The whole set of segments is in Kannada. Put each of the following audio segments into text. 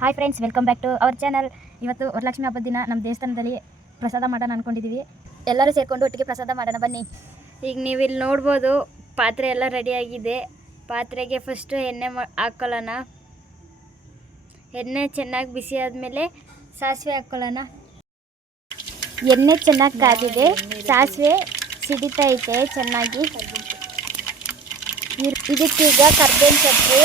Hi friends welcome back to our channel ಇವತ್ತು ವರಲಕ್ಷ್ಮಿ ಹಬ್ಬದ ದಿನ. ನಮ್ಮ ದೇವಸ್ಥಾನದಲ್ಲಿ ಪ್ರಸಾದ ಮಾಡೋಣ ಅಂದ್ಕೊಂಡಿದ್ದೀವಿ ಎಲ್ಲರೂ ಸೇರಿಕೊಂಡು ಒಟ್ಟಿಗೆ ಪ್ರಸಾದ ಮಾಡೋಣ ಬನ್ನಿ. ಈಗ ನೀವು ಇಲ್ಲಿ ನೋಡ್ಬೋದು ಪಾತ್ರೆ ಎಲ್ಲ ರೆಡಿಯಾಗಿದೆ ಪಾತ್ರೆಗೆ ಫಸ್ಟು ಎಣ್ಣೆ ಹಾಕ್ಕೊಳ್ಳೋಣ ಎಣ್ಣೆ ಚೆನ್ನಾಗಿ ಬಿಸಿ ಆದಮೇಲೆ ಸಾಸಿವೆ ಹಾಕ್ಕೊಳ್ಳೋಣ ಎಣ್ಣೆ ಚೆನ್ನಾಗಿ ಕಾದಿದೆ. ಸಾಸಿವೆ ಸಿಡಿತೈತೆ ಚೆನ್ನಾಗಿ. ಇದಕ್ಕೀಗ ಕರ್ಬೇವಿನ ಸೊಪ್ಪು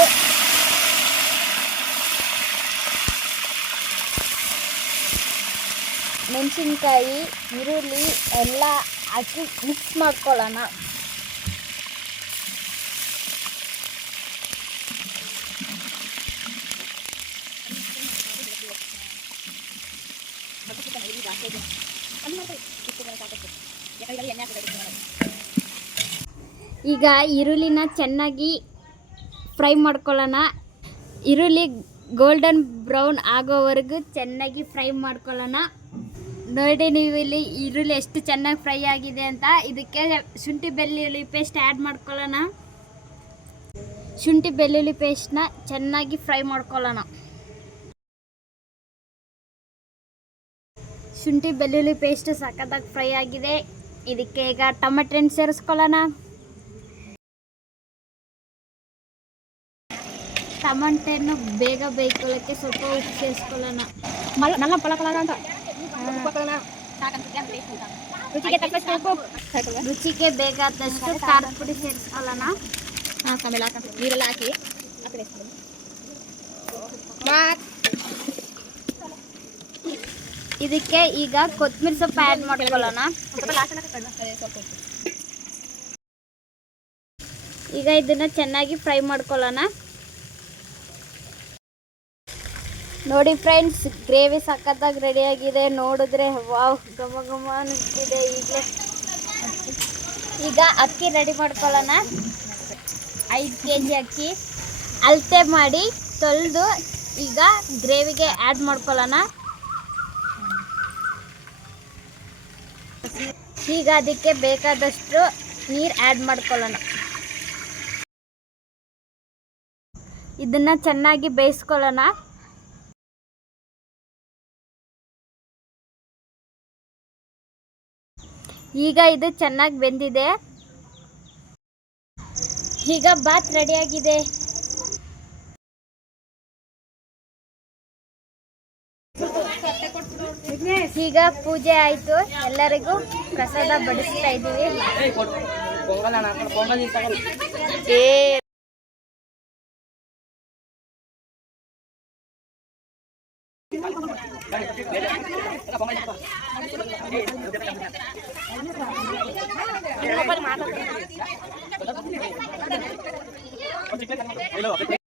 ಮೆಣಸಿನ್ಕಾಯಿ, ಈರುಳ್ಳಿ ಎಲ್ಲ ಹಾಕಿ ಮಿಕ್ಸ್ ಮಾಡ್ಕೊಳ್ಳೋಣ. ಈಗ ಈರುಳ್ಳಿನ ಚೆನ್ನಾಗಿ ಫ್ರೈ ಮಾಡ್ಕೊಳ್ಳೋಣ. ಈರುಳ್ಳಿ ಗೋಲ್ಡನ್ ಬ್ರೌನ್ ಆಗೋವರೆಗೂ ಚೆನ್ನಾಗಿ ಫ್ರೈ ಮಾಡ್ಕೊಳ್ಳೋಣ. ನೋಡಿ ನೀವು ಇಲ್ಲಿ ಈರುಳ್ಳಿ ಎಷ್ಟು ಚೆನ್ನಾಗಿ ಫ್ರೈ ಆಗಿದೆ ಅಂತ ಇದಕ್ಕೆ ಶುಂಠಿ ಬೆಳ್ಳುಳ್ಳಿ ಪೇಸ್ಟ್ ಆ್ಯಡ್ ಮಾಡ್ಕೊಳ್ಳೋಣ. ಶುಂಠಿ ಬೆಳ್ಳುಳ್ಳಿ ಪೇಸ್ಟ್ನ ಚೆನ್ನಾಗಿ ಫ್ರೈ ಮಾಡ್ಕೊಳ್ಳೋಣ. ಶುಂಠಿ ಬೆಳ್ಳುಳ್ಳಿ ಪೇಸ್ಟ್ ಸಖತ್ತಾಗಿ ಫ್ರೈ ಆಗಿದೆ. ಇದಕ್ಕೆ ಈಗ ಟೊಮೆಟೊ ಹಣ್ಣು ಸೇರಿಸ್ಕೊಳ್ಳೋಣ. ಟೊಮೆಟೊ ಹಣ್ಣು ಬೇಗ ಬೇಯ್ಕೊಳ್ಳೋಕ್ಕೆ ಸ್ವಲ್ಪ ಉಪ್ಪು ಸೇರಿಸ್ಕೊಳ್ಳೋಣ. ಮಲ್ಲ ಪಳ ಅಂತ. ರುಚಿಗೆ ರುಚಿಗೆ ಬೇಕಾದಷ್ಟು ಖಾರದ ಪುಡಿ ಸೇರಿಸ್ಕೊಳ್ಳೋಣ. ಹಾಂ ಆಮೇಲೆ ಹಾಕ ನೀರೆಲ್ಲ ಹಾಕಿ. ಇದಕ್ಕೆ ಈಗ ಕೊತ್ತಂಬರಿ ಸೊಪ್ಪು ಆ್ಯಡ್ ಮಾಡ್ಕೊಳ್ಳೋಣ. ಈಗ ಇದನ್ನ ಚೆನ್ನಾಗಿ ಫ್ರೈ ಮಾಡ್ಕೊಳ್ಳೋಣ. ನೋಡಿ ಫ್ರೆಂಡ್ಸ್, ಗ್ರೇವಿ ಸಖತ್ತಾಗಿ ರೆಡಿಯಾಗಿದೆ ನೋಡಿದ್ರೆ ವಾವ್, ಘಮ ಘಮ ಅನಿಸ್ತಿದೆ ಈಗಲೇ. ಈಗ ಅಕ್ಕಿ ರೆಡಿ ಮಾಡ್ಕೊಳ್ಳೋಣ. ಐದು ಕೆ ಜಿ ಅಕ್ಕಿ. ಅಳತೆ ಮಾಡಿ ತೊಳೆದು ಈಗ ಗ್ರೇವಿಗೆ ಆ್ಯಡ್ ಮಾಡ್ಕೊಳ್ಳೋಣ. ಈಗ ಅದಕ್ಕೆ ಬೇಕಾದಷ್ಟು ನೀರು ಆ್ಯಡ್ ಮಾಡ್ಕೊಳ್ಳೋಣ. ಇದನ್ನು ಚೆನ್ನಾಗಿ ಬೇಯಿಸ್ಕೊಳ್ಳೋಣ. ಈಗ ಇದು ಚೆನ್ನಾಗಿ ಬೆಂದಿದೆ. ಈಗ ಬಾತ್ ರೆಡಿಯಾಗಿದೆ. ಈಗ ಪೂಜೆ ಆಯಿತು. ಎಲ್ಲರಿಗೂ ಪ್ರಸಾದ ಬಡಿಸ್ತಾ ಇದ್ದೀವಿ. మాట్లాడుతున్నారు